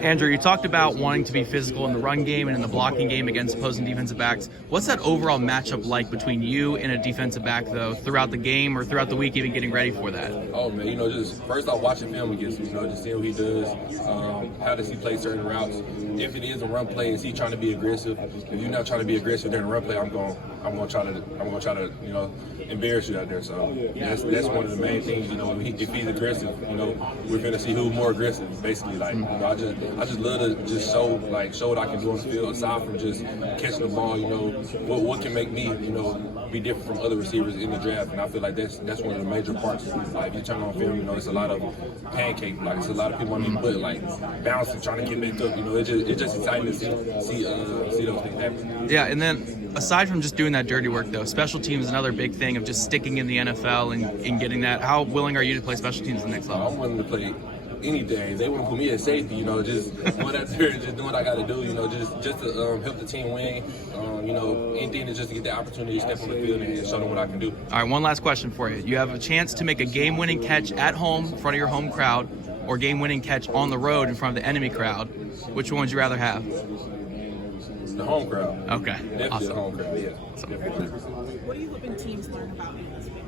Andrew, you talked about wanting to be physical in the run game and in the blocking game against opposing defensive backs. What's that overall matchup like between you and a defensive back, though, throughout the game or throughout the week, even getting ready for that? Oh, man, just first off, watching film against him, just seeing what he does, how does he play certain routes. If it is a run play, is he trying to be aggressive? If you're not trying to be aggressive during a run play, I'm gonna try to embarrass you out there. So that's one of the main things. If he's aggressive, we're gonna see who's more aggressive. Basically, I just love to just show what I can do on the field. Aside from just catching the ball, what can make me, be different from other receivers in the draft. And I feel like that's one of the major parts. Like you turn on film, it's a lot of pancake. It's a lot of people on their butt, bouncing, trying to get back up. It's just exciting to see those things happen. Yeah, and then aside from just doing that dirty work, though, special teams is another big thing of just sticking in the NFL and getting that. How willing are you to play special teams at the next level? I'm willing to play anything. They want to put me at safety, just going out there and just doing what I got to do, just to help the team win. Anything is just to get the opportunity to step on the field and show them what I can do. All right, one last question for you. You have a chance to make a game-winning catch at home in front of your home crowd or game-winning catch on the road in front of the enemy crowd. Which one would you rather have? The home crowd. Okay. Definitely awesome. The home crowd, yeah. Awesome. What are you hoping teams learn about you this week?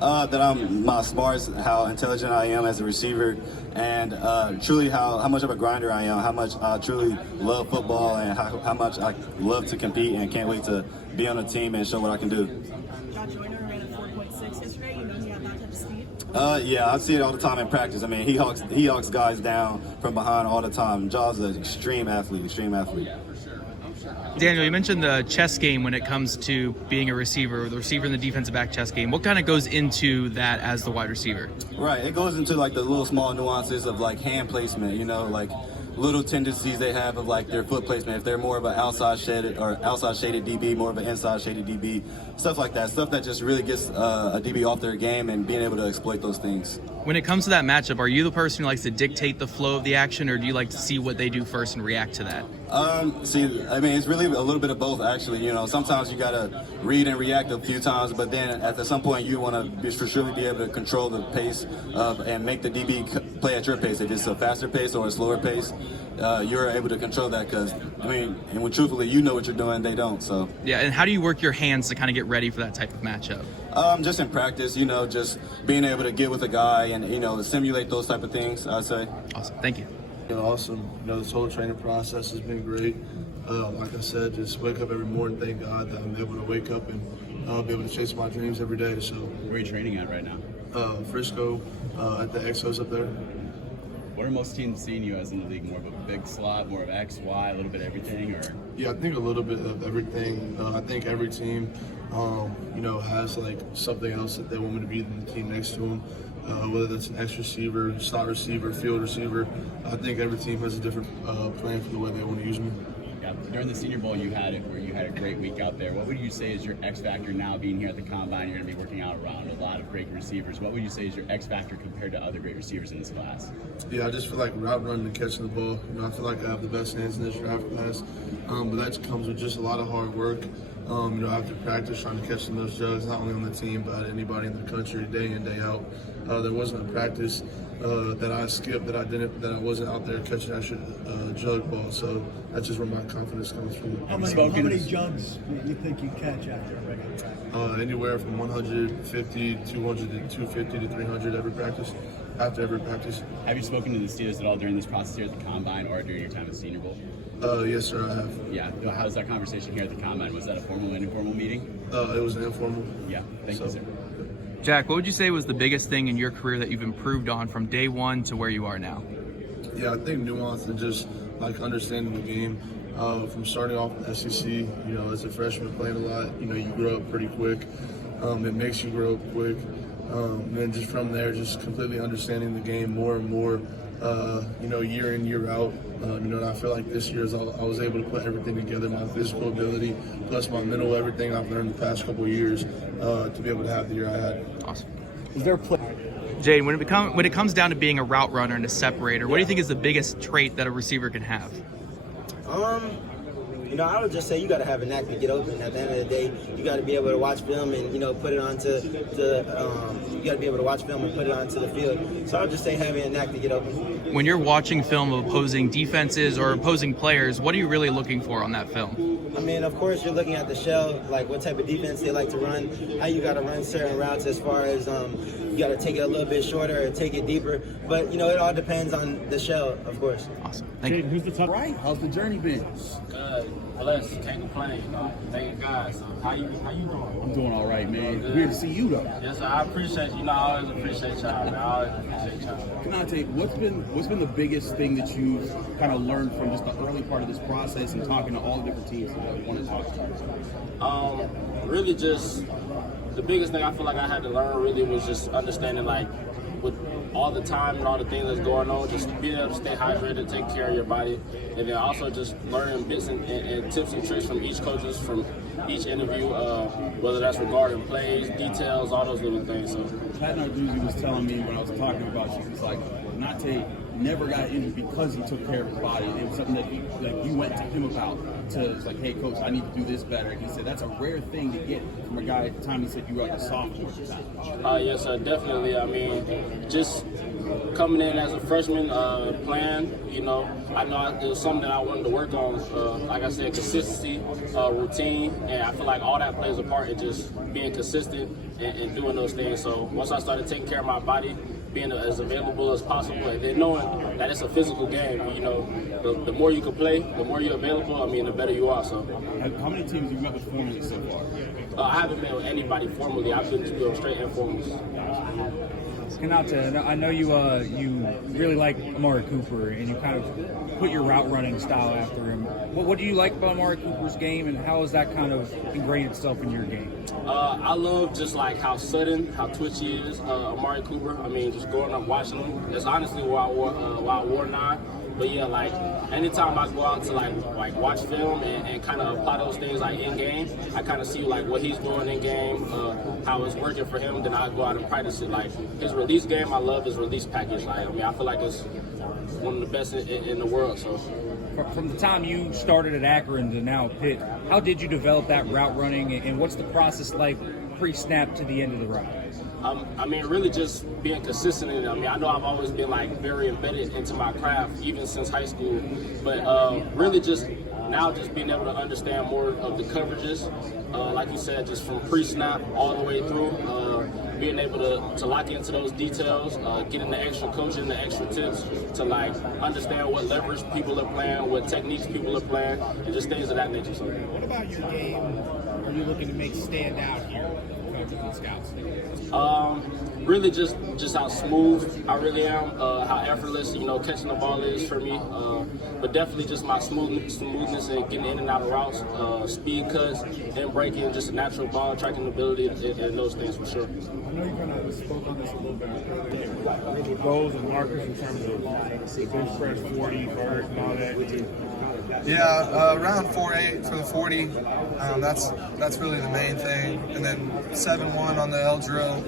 That I'm my smarts, how intelligent I am as a receiver, and truly how much of a grinder I am, how much I truly love football, and how much I love to compete and can't wait to be on a team and show what I can do. Josh Joyner ran a 4.6 yesterday. He had that type of speed. Yeah, I see it all the time in practice. I mean, he hawks guys down from behind all the time. Josh's an extreme athlete. Daniel, you mentioned the chess game when it comes to being a receiver, the receiver in the defensive back chess game. What kind of goes into that as the wide receiver? Right, it goes into the little small nuances of hand placement, little tendencies they have of their foot placement. If they're more of an outside shaded DB, more of an inside shaded DB, stuff like that. Stuff that just really gets a DB off their game and being able to exploit those things. When it comes to that matchup, are you the person who likes to dictate the flow of the action, or do you like to see what they do first and react to that? It's really a little bit of both, actually. Sometimes you got to read and react a few times, but then at some point you want to for surely be able to control the pace and make the DB play at your pace. If it's a faster pace or a slower pace, you're able to control that because, truthfully, you know what you're doing, they don't. So yeah, and how do you work your hands to kind of get ready for that type of matchup? Just in practice, just being able to get with a guy and, simulate those type of things, I'd say. Awesome. Thank you. Awesome. This whole training process has been great. Like I said, just wake up every morning, thank God that I'm able to wake up and be able to chase my dreams every day. So, where are you training at right now? Frisco, at the Exos up there. What are most teams seeing you as in the league? More of a big slot, more of X, Y, a little bit of everything, or? Yeah, I think a little bit of everything. I think every team, has something else that they want me to be in the team next to them. Whether that's an X receiver, slot receiver, field receiver. I think every team has a different plan for the way they want to use me. Yeah, during the Senior Bowl, you had a great week out there. What would you say is your X factor now being here at the Combine? You're going to be working out around a lot of great receivers. What would you say is your X factor compared to other great receivers in this class? Yeah, I just feel like route running and catching the ball. I feel like I have the best hands in this draft class. But that comes with just a lot of hard work. After practice, trying to catch those jugs, not only on the team, but anybody in the country, day in, day out. There wasn't a practice that I skipped, that I wasn't out there catching that jug ball. So that's just where my confidence comes from. How many jugs do you think you catch after a regular practice? Anywhere from 150, 200 to 250 to 300 every practice. After every practice. Have you spoken to the Steelers at all during this process here at the Combine or during your time at Senior Bowl? Yes, sir, I have. Yeah. How's that conversation here at the Combine? Was that a formal and informal meeting? It was an informal. Yeah. Thank you, sir. Jack, what would you say was the biggest thing in your career that you've improved on from day one to where you are now? Yeah, I think nuance and just understanding the game. From starting off in the SEC, as a freshman playing a lot, you grow up pretty quick. It makes you grow up quick. And then just from there, just completely understanding the game more and more, year in, year out. And I feel like this year I was able to put everything together, my physical ability, plus my mental, everything I've learned the past couple of years to be able to have the year I had. Awesome. Is there a play? Jayden, when it comes down to being a route runner and a separator, what do you think is the biggest trait that a receiver can have? I would just say you got to have a knack to get open. At the end of the day, you got to be able to watch film and put it onto you got to be able to watch film and put it onto the field. So I would just say having a knack to get open. When you're watching film of opposing defenses or opposing players, what are you really looking for on that film? I mean, of course, you're looking at the shell, like what type of defense they like to run, how you got to run certain routes as far as you got to take it a little bit shorter or take it deeper. But, it all depends on the shell, of course. Awesome. Thank you. Who's the top? Right. How's the journey been? Good. Blessed. Can't complain. Thank God. So how you doing? I'm doing all right, man. Weird to see you, though. Yes, sir. I appreciate you. I always appreciate y'all, man. I always appreciate y'all. Konata, what's been the biggest thing that you've kind of learned from just the early part of this process and talking to all the different teams that you want to talk to? Really just the biggest thing I feel like I had to learn really was just understanding, like, with all the time and all the things that's going on, just being able to stay hydrated, take care of your body, and then also just learning bits and tips and tricks from each coaches, from each interview, whether that's regarding plays, details, all those little things. So Pat Narduzzi was telling me when I was talking about you, he's like, Konata never got injured because he took care of his body. It was something that you went to him about. It's like, hey, coach, I need to do this better. And he said that's a rare thing to get from a guy at the time. He said you were like a sophomore at the time. Yes, sir, definitely. I mean, just coming in as a freshman, playing, I know it was something that I wanted to work on. Like I said, consistency, routine, and I feel like all that plays a part in just being consistent and doing those things. So once I started taking care of my body, being as available as possible, and then knowing that it's a physical game, the more you can play, the more you're available, the better you are. So, how many teams have you met with formally so far? I haven't met with anybody formally. I've been straight informals. Konata, I know you really like Amari Cooper, and you kind of put your route running style after him. What do you like about Amari Cooper's game, and how has that kind of ingrained itself in your game? I love just like how sudden, how twitchy he is, Amari Cooper. Just growing up watching him. That's honestly why I wore 9. But yeah, like anytime I go out to like watch film and kind of apply those things like in game, I kind of see like what he's doing in game, how it's working for him. Then I go out and practice it. Like his release game, I love his release package. Like I feel like it's one of the best in the world. So from the time you started at Akron to now Pitt, how did you develop that route running, and what's the process like pre-snap to the end of the route? Really just being consistent in it. I know I've always been like very embedded into my craft, even since high school. But really just now just being able to understand more of the coverages, like you said, just from pre-snap all the way through, being able to lock into those details, getting the extra coaching, the extra tips to like understand what leverage people are playing, what techniques people are playing, and just things of that nature. So, what about your game are you looking to make stand out here, coaches and scouts? Really just how smooth I really am, how effortless, catching the ball is for me. But definitely just my smoothness and getting in and out of routes, speed cuts, and breaking, just a natural ball tracking ability and those things for sure. I know you kind of spoke on this a little bit earlier. Goals and markers in terms of the bench press 40, vert, and all that. Yeah, around 4.8 for the 40. That's really the main thing. And then 7.1 on the L drill.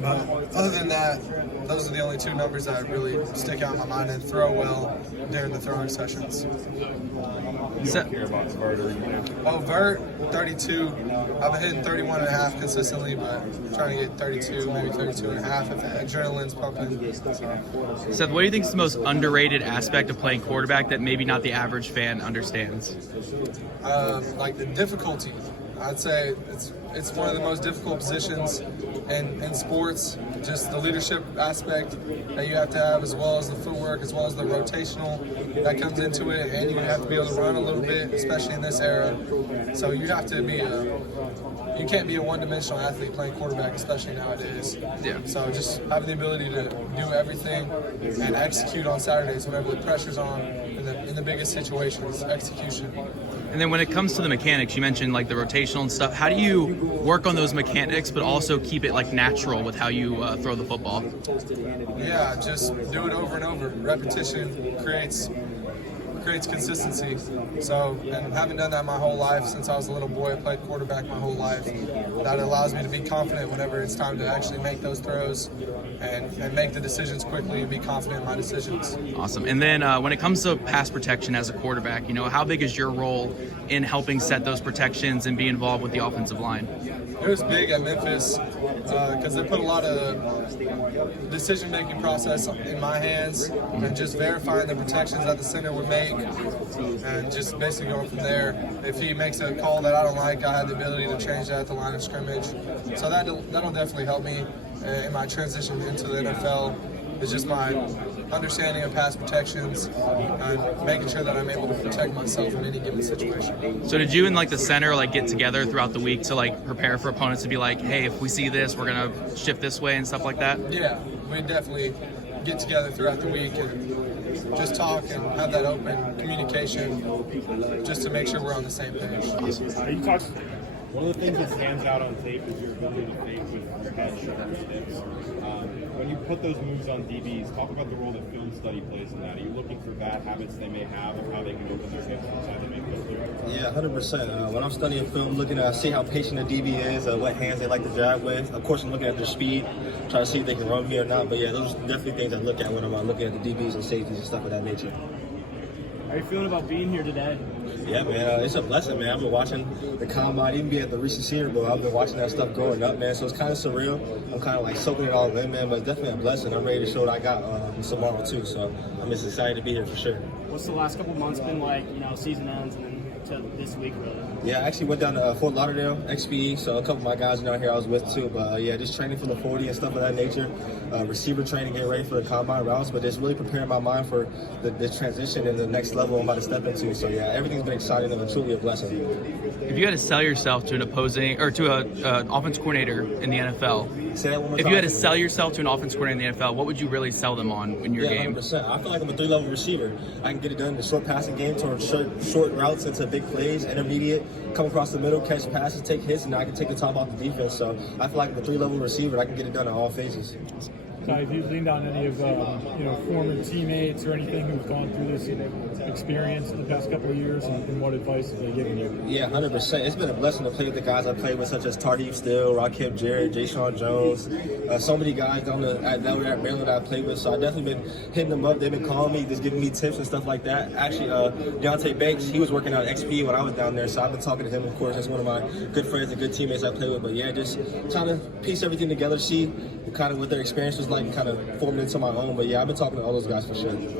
But other than that, those are the only 2 numbers that really stick out in my mind, and throw well during the throwing sessions. You don't care about vert or anything? Oh, vert, 32. I've been hitting 31.5 consistently, but I'm trying to get 32, maybe 32.5 if the adrenaline's pumping. Seth, what do you think is the most underrated aspect of playing quarterback that maybe not the average fan understands? Like the difficulty. I'd say it's one of the most difficult positions in sports. Just the leadership aspect that you have to have, as well as the footwork, as well as the rotational that comes into it, and you have to be able to run a little bit, especially in this era. So you have to be you can't be a one-dimensional athlete playing quarterback, especially nowadays. Yeah. So just having the ability to do everything and execute on Saturdays whenever the pressure's on in the biggest situations, execution. And then when it comes to the mechanics, you mentioned like the rotational and stuff. How do you work on those mechanics, but also keep it like natural with how you throw the football? Yeah, just do it over and over. Repetition creates consistency. So, and having done that my whole life since I was a little boy, I played quarterback my whole life. That allows me to be confident whenever it's time to actually make those throws and make the decisions quickly and be confident in my decisions. Awesome. And then when it comes to pass protection as a quarterback, how big is your role in helping set those protections and be involved with the offensive line? It was big at Memphis because they put a lot of decision-making process in my hands and just verifying the protections that the center would make and just basically going from there. If he makes a call that I don't like, I have the ability to change that at the line of scrimmage. So that'll definitely help me in my transition into the NFL. It's just my understanding of pass protections and making sure that I'm able to protect myself in any given situation. So did you and the center get together throughout the week to prepare for opponents to be like, hey, if we see this, we're gonna shift this way and stuff like that? Yeah, we definitely get together throughout the week and just talk and have that open communication just to make sure we're on the same page. One of the things that stands out on tape is your ability to fake with your head, shoulder, hips. When you put those moves on DBs, talk about the role that film study plays in that. Are you looking for bad habits they may have or how they can open their hips inside to make those throws? Yeah, 100%. When I'm studying film, looking to see how patient the DB is, what hands they like to drive with. Of course, I'm looking at their speed, trying to see if they can run me or not. But yeah, those are definitely things I look at when I'm looking at the DBs and safeties and stuff of that nature. How are you feeling about being here today? Yeah, man, it's a blessing, man. I've been watching the combine, even be at the recent Senior Bowl. I've been watching that stuff growing up, man. So it's kind of surreal. I'm kind of soaking it all in, man. But it's definitely a blessing. I'm ready to show what I got tomorrow too. So I'm just excited to be here for sure. What's the last couple months been like? Season ends and then to this week, really. Yeah, I actually went down to Fort Lauderdale, XPE. So a couple of my guys down here I was with too. But yeah, just training for the 40 and stuff of that nature. Receiver training, getting ready for the combine routes, but just really preparing my mind for the transition and the next level I'm about to step into. So yeah, everything's been exciting and truly a blessing. If you had to sell yourself to an opposing or to an offense coordinator in the NFL, say that one more if time. you had to sell yourself to an offense coordinator in the NFL, what would you really sell them on in your game? 100%. I feel like I'm a 3-level receiver. I can get it done in the short passing game, turn short routes into big plays, intermediate, come across the middle, catch passes, take hits, and I can take the top off the defense. So I feel like I'm a 3-level receiver. I can get it done in all phases. Have you leaned on any of former teammates or anything who've gone through this experience in the past couple of years, and what advice have they given you? Yeah, 100%. It's been a blessing to play with the guys I played with, such as Tariq Still, Rakim Jarrett, Jay'Shawn Jones, so many guys that were at Maryland that I played with. So I've definitely been hitting them up. They've been calling me, just giving me tips and stuff like that. Actually, Bech, he was working out at XP when I was down there, so I've been talking to him, of course. That's one of my good friends and good teammates I play with. But yeah, just trying to piece everything together, see kind of what their experience was like, kind of formed into my own. But yeah, I've been talking to all those guys for sure.